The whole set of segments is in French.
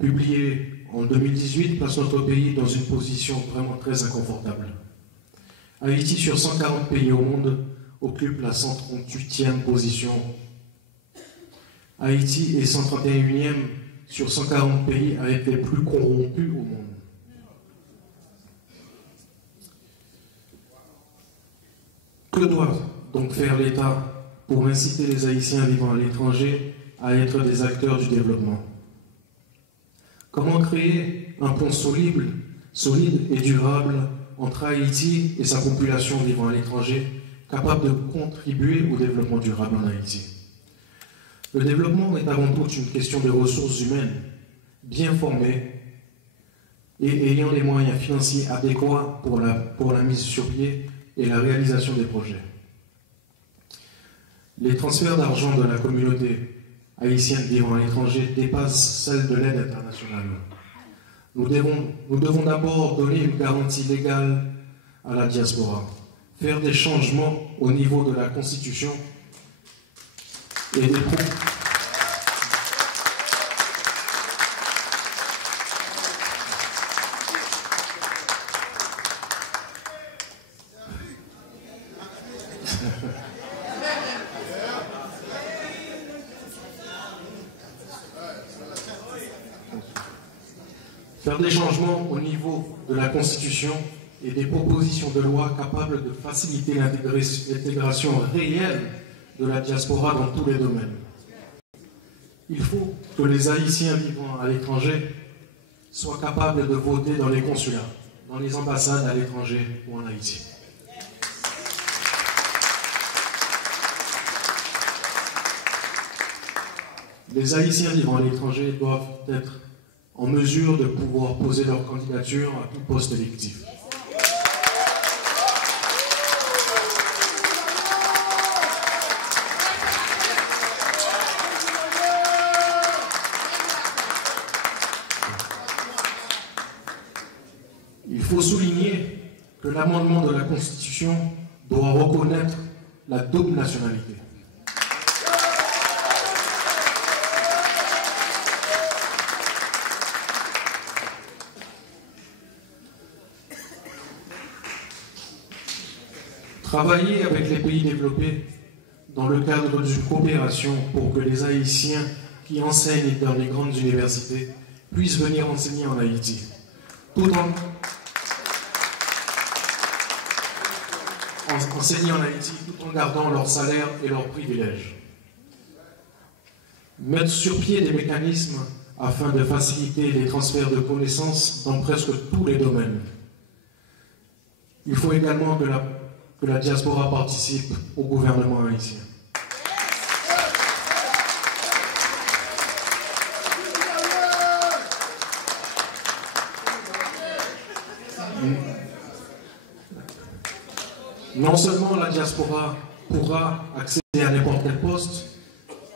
publié en 2018, place notre pays dans une position vraiment très inconfortable. Haïti, sur 140 pays au monde, occupe la 138e position. Haïti est 131e sur 140 pays avec les plus corrompus au monde. Que doit donc faire l'État pour inciter les Haïtiens vivant à l'étranger à être des acteurs du développement? Comment créer un pont solide et durable entre Haïti et sa population vivant à l'étranger, capable de contribuer au développement durable en Haïti? Le développement est avant tout une question de ressources humaines, bien formées et ayant les moyens financiers adéquats pour la mise sur pied et la réalisation des projets. Les transferts d'argent de la communauté haïtienne vivant à l'étranger dépassent celles de l'aide internationale. Nous devons d'abord donner une garantie légale à la diaspora, faire des changements au niveau de la Constitution et des faire des changements au niveau de la Constitution et des propositions de loi capables de faciliter l'intégration réelle de la diaspora dans tous les domaines. Il faut que les Haïtiens vivant à l'étranger soient capables de voter dans les consulats, dans les ambassades à l'étranger ou en Haïti. Les Haïtiens vivant à l'étranger doivent être en mesure de pouvoir poser leur candidature à tout poste électif. Il faut souligner que l'amendement de la Constitution doit reconnaître la double nationalité. Travailler avec les pays développés dans le cadre d'une coopération pour que les Haïtiens qui enseignent dans les grandes universités puissent venir enseigner en Haïti, tout en enseigner en Haïti, tout en gardant leur salaire et leurs privilèges. Mettre sur pied des mécanismes afin de faciliter les transferts de connaissances dans presque tous les domaines. Il faut également que la diaspora participe au gouvernement haïtien. Non seulement la diaspora pourra accéder à n'importe quel poste,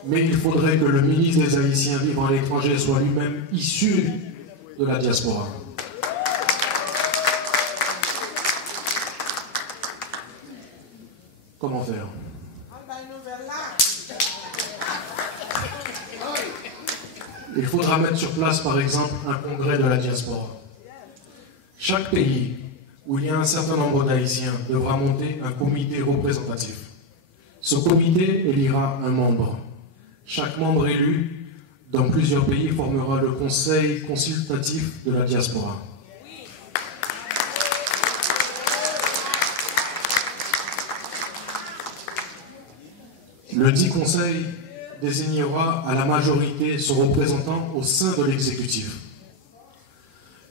mais il faudrait que le ministre des Haïtiens vivant à l'étranger soit lui-même issu de la diaspora. Comment faire? Il faudra mettre sur place, par exemple, un congrès de la diaspora. Chaque pays où il y a un certain nombre d'Haïtiens devra monter un comité représentatif. Ce comité élira un membre. Chaque membre élu dans plusieurs pays formera le conseil consultatif de la diaspora. Le dit conseil désignera à la majorité son représentant au sein de l'exécutif.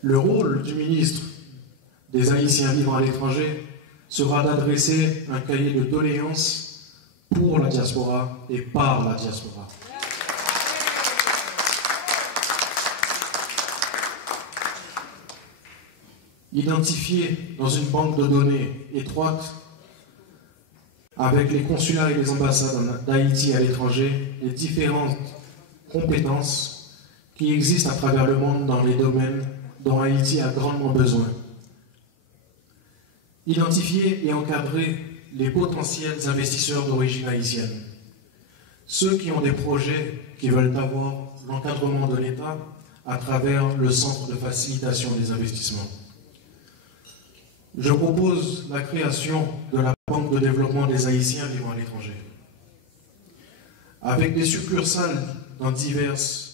Le rôle du ministre des Haïtiens vivant à l'étranger sera d'adresser un cahier de doléances pour la diaspora et par la diaspora. Identifier dans une banque de données étroite avec les consulats et les ambassades d'Haïti à l'étranger les différentes compétences qui existent à travers le monde dans les domaines dont Haïti a grandement besoin. Identifier et encadrer les potentiels investisseurs d'origine haïtienne. Ceux qui ont des projets qui veulent avoir l'encadrement de l'État à travers le Centre de facilitation des investissements. Je propose la création de la Banque de développement des Haïtiens vivant à l'étranger. Avec des succursales dans diverses